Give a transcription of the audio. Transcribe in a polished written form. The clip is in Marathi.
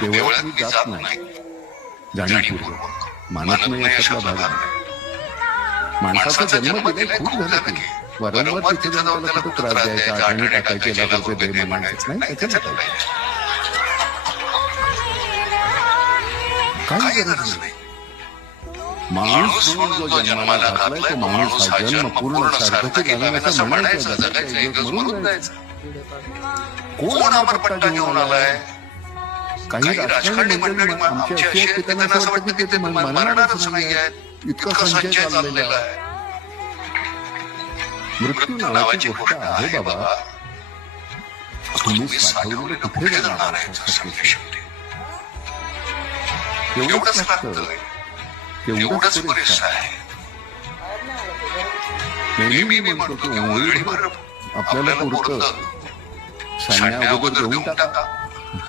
देवळात मी जात नाही जाणीवपूर्वक, मानत नाही अशातला भाग आहे. माणसाचा जन्म दिलाय खूप झालं की वारंवार तिथे जाऊन त्याला कुठं त्रास द्यायचा, आठवणी टाकायची, ₹1,00,000 दे म्हणायचं नाही, त्याच्यात काही गरज नाही. माणूस म्हणून जो जन्माला घातलाय तो माणूस हा जन्म पूर्ण सार्थकी घालून असं म्हणायचं, जगायचं, एक दिवस मरून जायचं. कोण आम्हाला पट्टा घेऊन आलाय? काही राजकारणी मंडळी आमची अशी आहेत की त्यांना असं वाटतं की ते मरणारच नाही आहेत, इतका संचय चाललेला आहे. मृत्यू नावाची गोष्ट आहे बाबा, तुम्ही साठवलेलं कुठे जाणार आहे? एवढंच लागतं, एवढंच पुरेसं आहे. नेहमी मी म्हणतो की ओळीभर आपल्याला पुरतं, सांगण्या अगोदर देऊन टाका.